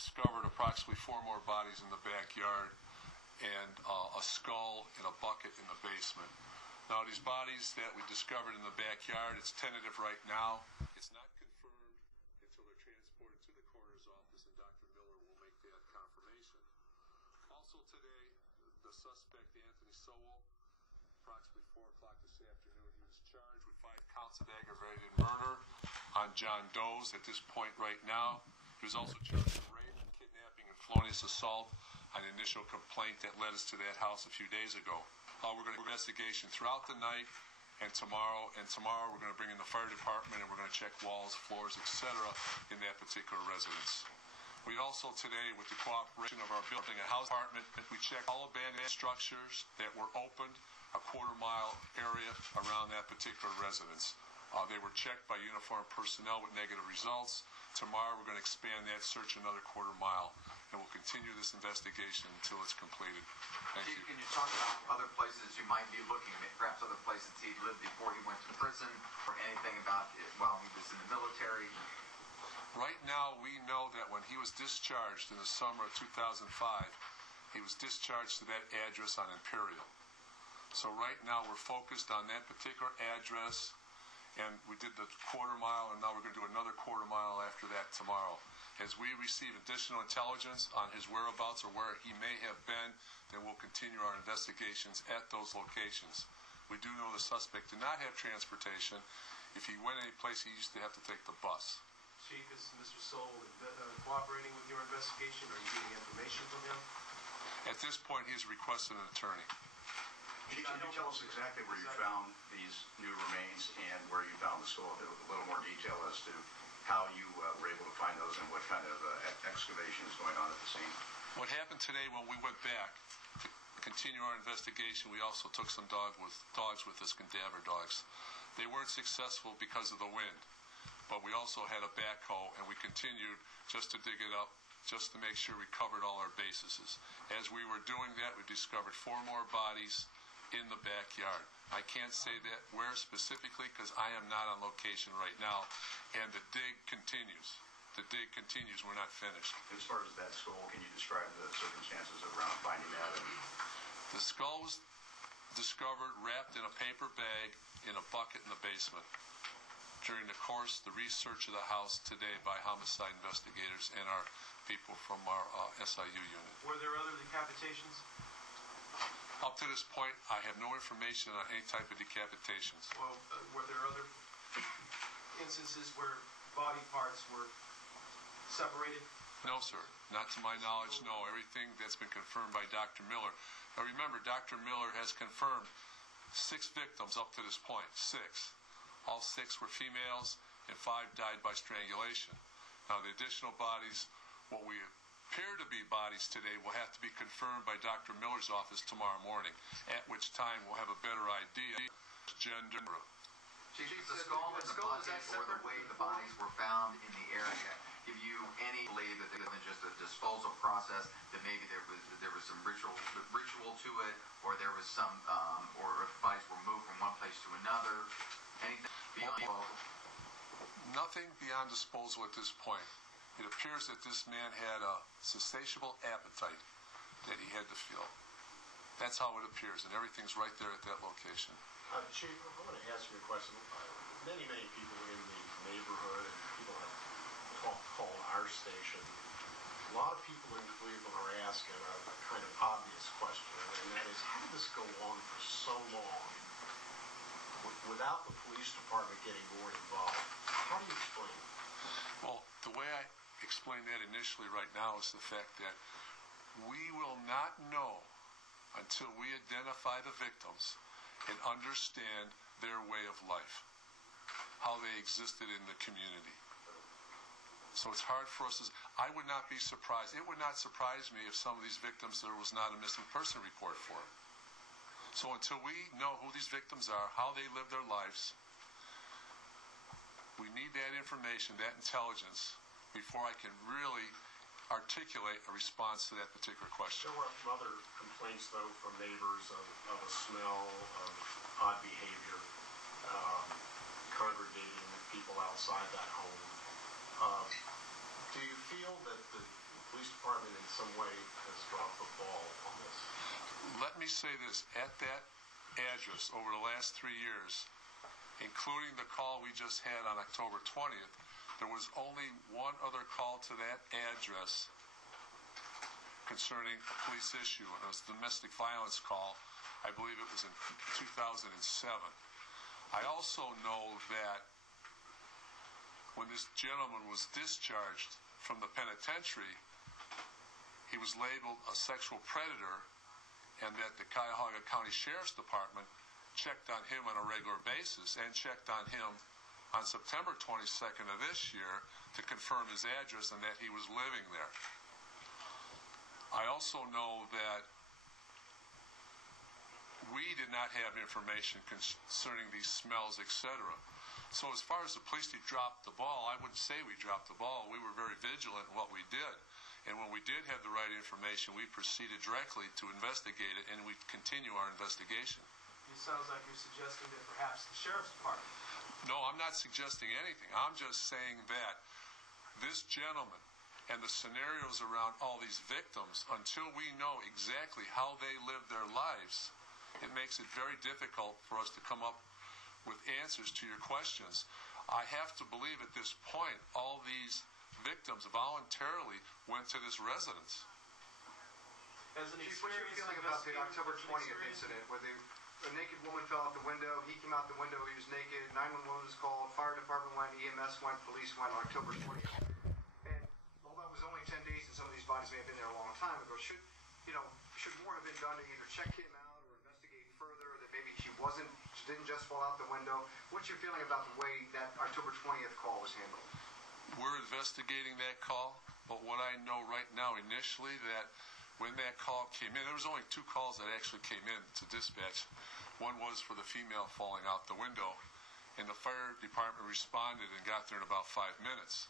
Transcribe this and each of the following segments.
discovered approximately 4 more bodies in the backyard and a skull in a bucket in the basement. Now, these bodies that we discovered in the backyard, it's tentative right now. It's not confirmed until they're transported to the coroner's office, and Dr. Miller will make that confirmation. Also today, the suspect, Anthony Sowell, approximately 4 o'clock this afternoon, he was charged with 5 counts of aggravated murder on John Doe's at this point right now. He was also charged with rape, kidnapping, and felonious assault on the initial complaint that led us to that house a few days ago. We're going to do an investigation throughout the night and tomorrow we're going to bring in the fire department and we're going to check walls, floors, etc. in that particular residence. We also today, with the cooperation of our building and house department, we checked all abandoned structures that were opened a quarter-mile area around that particular residence. They were checked by uniformed personnel with negative results. Tomorrow we're going to expand that search another quarter-mile, and we'll continue this investigation until it's completed. Thank you. Chief, can you talk about other places you might be looking at, perhaps other places he lived before he went to prison, or anything about it while he was in the military? Right now, we know that when he was discharged in the summer of 2005, he was discharged to that address on Imperial. So right now, we're focused on that particular address, and we did the quarter-mile, and now we're going to do another quarter-mile after that tomorrow. As we receive additional intelligence on his whereabouts or where he may have been, then we'll continue our investigations at those locations. We do know the suspect did not have transportation. If he went any place, he used to have to take the bus. Chief, is Mr. Sowell cooperating with your investigation? Are you getting information from him? At this point, he's requested an attorney. Can you tell us exactly where you found these new remains and where you found the skull? A little more detail as to how you were able to find those and what kind of excavation is going on at the scene. What happened today when we went back to continue our investigation, we also took some dogs with us, cadaver dogs. They weren't successful because of the wind, but we also had a backhoe, and we continued just to dig it up, just to make sure we covered all our bases. As we were doing that, we discovered 4 more bodies in the backyard. I can't say that where specifically because I am not on location right now, and the dig continues. The dig continues. We're not finished. As far as that skull, can you describe the circumstances around finding that? The skull was discovered wrapped in a paper bag in a bucket in the basement. During the course, the research of the house today by homicide investigators and our people from our SIU unit. Were there other decapitations? Up to this point, I have no information on any type of decapitations. Well, were there other instances where body parts were separated? No, sir. Not to my knowledge, no. Everything that's been confirmed by Dr. Miller. Now remember, Dr. Miller has confirmed 6 victims up to this point. 6. All 6 were females, and 5 died by strangulation. Now the additional bodies, what we appear to be bodies today, will have to be confirmed by Dr. Miller's office tomorrow morning, at which time we'll have a better idea of gender. Chief, the skull and the bucket or the way the bodies were found in the area give you any belief that there was just a disposal process, that maybe there was some ritual to it, or there was some, or bodies were moved from one place to another? Anything beyond disposal? Nothing beyond disposal at this point. It appears that this man had a satiable appetite that he had to feel. That's how it appears, and everything's right there at that location. Chief, I want to ask you a question. Many people in the neighborhood and people have called our station. A lot of people in Cleveland are asking a kind of obvious question, and that is, how did this go on for so long without the police department getting more involved? How do you explain it? Well, the way I explain that initially right now is the fact that we will not know until we identify the victims and understand their way of life, how they existed in the community. So it's hard for us. I would not be surprised. It would not surprise me if some of these victims there was not a missing person report for. So until we know who these victims are, how they live their lives, we need that information, that intelligence, before I can really articulate a response to that particular question. There were other complaints, though, from neighbors of a smell, of odd behavior, congregating people outside that home. Do you feel that the police department in some way has dropped the ball on this? Let me say this. At that address, over the last 3 years, including the call we just had on October 20th, there was only one other call to that address concerning a police issue, and it was a domestic violence call. I believe it was in 2007. I also know that when this gentleman was discharged from the penitentiary, he was labeled a sexual predator, and that the Cuyahoga County Sheriff's Department checked on him on a regular basis and checked on him on September 22nd of this year to confirm his address and that he was living there. I also know that we did not have information concerning these smells, etc. So as far as the police dropped the ball, I wouldn't say we dropped the ball. We were very vigilant in what we did. And when we did have the right information, we proceeded directly to investigate it, and we continue our investigation. It sounds like you're suggesting that perhaps the Sheriff's Department. No, I'm not suggesting anything. I'm just saying that this gentleman and the scenarios around all these victims, until we know exactly how they live their lives, it makes it very difficult for us to come up with answers to your questions. I have to believe at this point all these victims voluntarily went to this residence. As an Chief, what's your feeling about the October 20th incident where a naked woman fell out the window, he came out the window, he was naked, 911 was called, fire department went, EMS went, police went on October 20th. And although it was only 10 days and some of these bodies may have been there a long time ago, should more have been done to either check him out or investigate further, that maybe she didn't just fall out the window? What's your feeling about the way that October 20th call was handled? We're investigating that call, but what I know right now initially, that when that call came in, there was only 2 calls that actually came in to dispatch. One was for the female falling out the window, and the fire department responded and got there in about 5 minutes.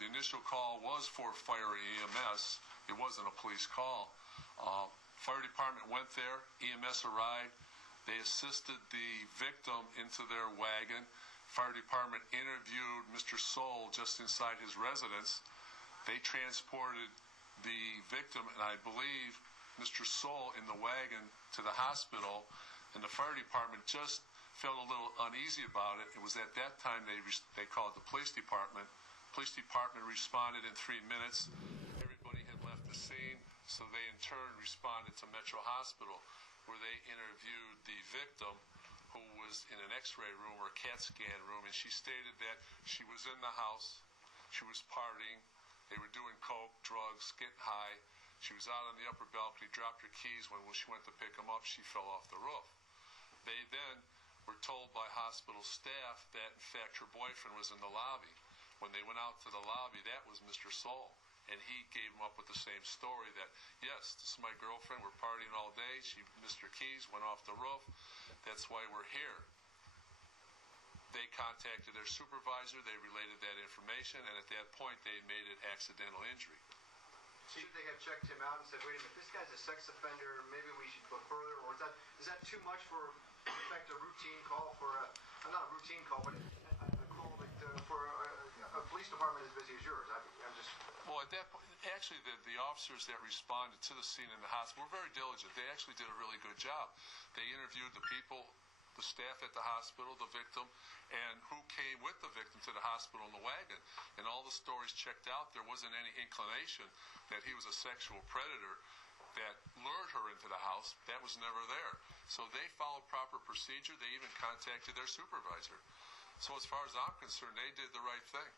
The initial call was for fire EMS. It wasn't a police call. Fire department went there, EMS arrived, they assisted the victim into their wagon. Fire department interviewed Mr. Sowell just inside his residence. They transported the victim, and I believe Mr. Sowell, in the wagon to the hospital, and the fire department just felt a little uneasy about it. It was at that time they called the police department. Police department responded in 3 minutes. Everybody had left the scene, so they in turn responded to Metro Hospital, where they interviewed the victim, who was in an x-ray room or a CAT scan room, and she stated that she was in the house, she was partying, they were doing coke, drugs, getting high. She was out on the upper balcony, dropped her keys. When she went to pick them up, she fell off the roof. They then were told by hospital staff that, in fact, her boyfriend was in the lobby. When they went out to the lobby, that was Mr. Sowell, and he gave them up with the same story that, yes, this is my girlfriend, we're partying all day, she missed her keys, went off the roof, that's why we're here. They contacted their supervisor, they related that information, and at that point they made it accidental injury. Should they have checked him out and said, wait a minute, this guy's a sex offender, maybe we should look further, or is that too much for, in fact, a routine call for not a routine call, but a call that, for a police department as busy as yours? I'm just... Well, at that point, actually, the officers that responded to the scene in the hospital were very diligent. They actually did a really good job. They interviewed the people, the staff at the hospital, the victim, and who came with the victim to the hospital in the wagon. And all the stories checked out. There wasn't any inclination that he was a sexual predator that lured her into the house. That was never there. So they followed proper procedure. They even contacted their supervisor. So as far as I'm concerned, they did the right thing.